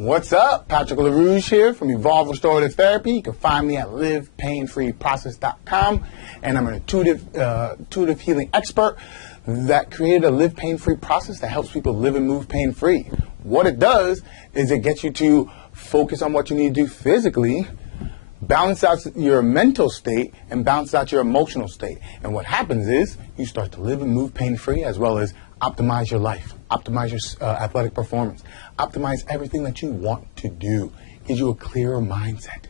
What's up? Patrick LaRouge here from Evolve Restorative Therapy. You can find me at livepainfreeprocess.com, and I'm an intuitive healing expert that created a live pain-free process that helps people live and move pain-free. What it does is it gets you to focus on what you need to do physically, balance out your mental state, and balance out your emotional state. And what happens is you start to live and move pain-free, as well as optimize your life, optimize your athletic performance, optimize everything that you want to do. Gives you a clearer mindset.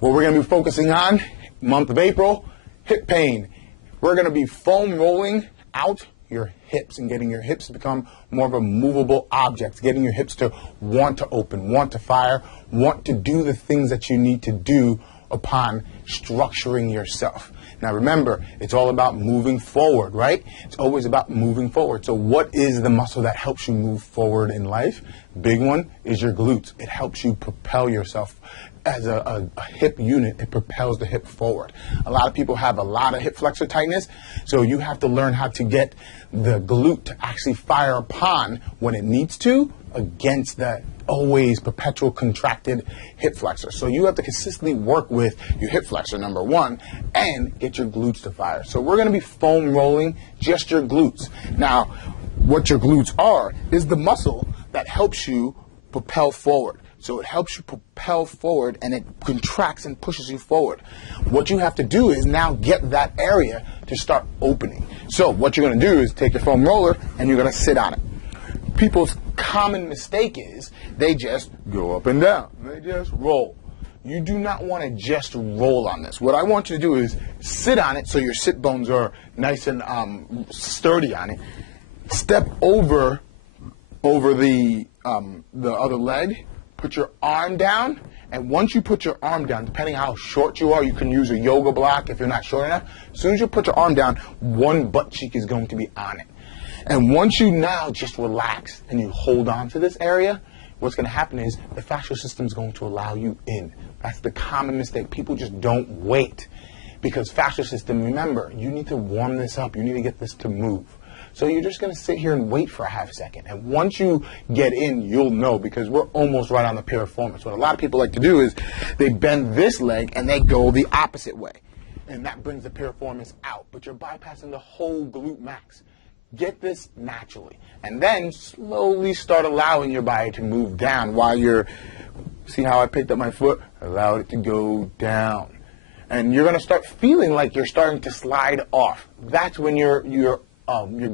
What we're going to be focusing on, month of April, hip pain. We're going to be foam rolling out your hips and getting your hips to become more of a movable object, getting your hips to want to open, want to fire, want to do the things that you need to do upon structuring yourself. Now remember, it's all about moving forward, right? It's always about moving forward. So what is the muscle that helps you move forward in life? Big one is your glutes. It helps you propel yourself. As a hip unit, it propels the hip forward. A lot of people have a lot of hip flexor tightness, so you have to learn how to get the glute to actually fire upon when it needs to against that always perpetual contracted hip flexor. So you have to consistently work with your hip flexor, number one, and get your glutes to fire. So we're going to be foam rolling just your glutes. Now, what your glutes are is the muscle that helps you propel forward. So it helps you propel forward, and it contracts and pushes you forward. What you have to do is now get that area to start opening. So what you're going to do is take your foam roller, and you're going to sit on it. People's common mistake is they just go up and down. They just roll. You do not want to just roll on this. What I want you to do is sit on it so your sit bones are nice and sturdy on it. Step over the other leg. Put your arm down, and once you put your arm down, depending how short you are, you can use a yoga block if you're not short enough. As soon as you put your arm down, one butt cheek is going to be on it. And once you now just relax and you hold on to this area, what's going to happen is the fascial system is going to allow you in. That's the common mistake. People just don't wait, because fascial system, remember, you need to warm this up. You need to get this to move. So you're just going to sit here and wait for a half second. And once you get in, you'll know, because we're almost right on the piriformis. What a lot of people like to do is they bend this leg and they go the opposite way. And that brings the piriformis out. But you're bypassing the whole glute max. Get this naturally. And then slowly start allowing your body to move down while you're, see how I picked up my foot? Allow it to go down. And you're going to start feeling like you're starting to slide off. That's when you're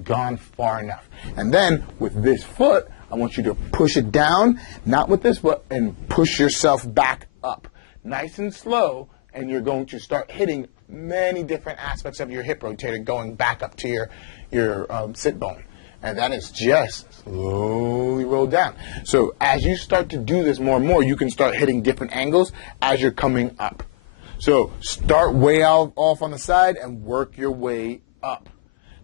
gone far enough. And then with this foot, I want you to push it down, not with this foot, and push yourself back up. Nice and slow, and you're going to start hitting many different aspects of your hip rotator going back up to your sit bone. And that is just slowly roll down. So as you start to do this more and more, you can start hitting different angles as you're coming up. So start way off on the side and work your way up.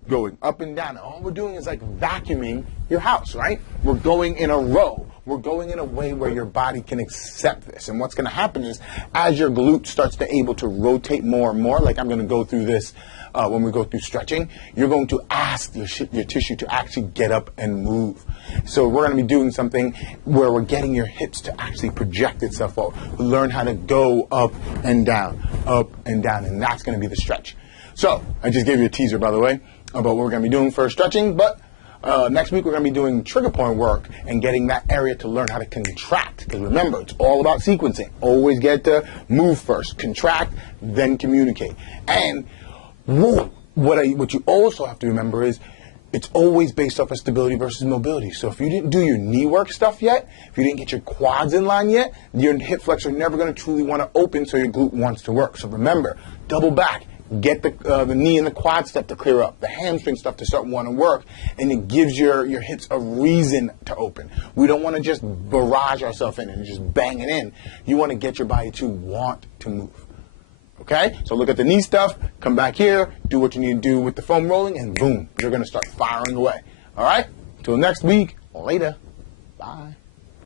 Going up and down. All we're doing is like vacuuming your house, right? We're going in a row. We're going in a way where your body can accept this. And what's going to happen is as your glute starts to able to rotate more and more, like I'm going to go through this when we go through stretching, you're going to ask your tissue to actually get up and move. So we're going to be doing something where we're getting your hips to actually project itself out. Learn how to go up and down, and that's going to be the stretch. So I just gave you a teaser, by the way, about what we're going to be doing for stretching, but next week we're going to be doing trigger point work and getting that area to learn how to contract, because remember, it's all about sequencing. Always get to move first, contract, then communicate. And what you also have to remember is it's always based off of stability versus mobility. So if you didn't do your knee work stuff yet, if you didn't get your quads in line yet, your hip flexor are never going to truly want to open, so your glute wants to work. So remember, double back. Get the knee and the quad stuff to clear up, the hamstring stuff to start wanting to work, and it gives your hips a reason to open. We don't want to just barrage ourselves in and just bang it in. You want to get your body to want to move. Okay? So look at the knee stuff, come back here, do what you need to do with the foam rolling, and boom, you're going to start firing away. All right? Until next week, later. Bye.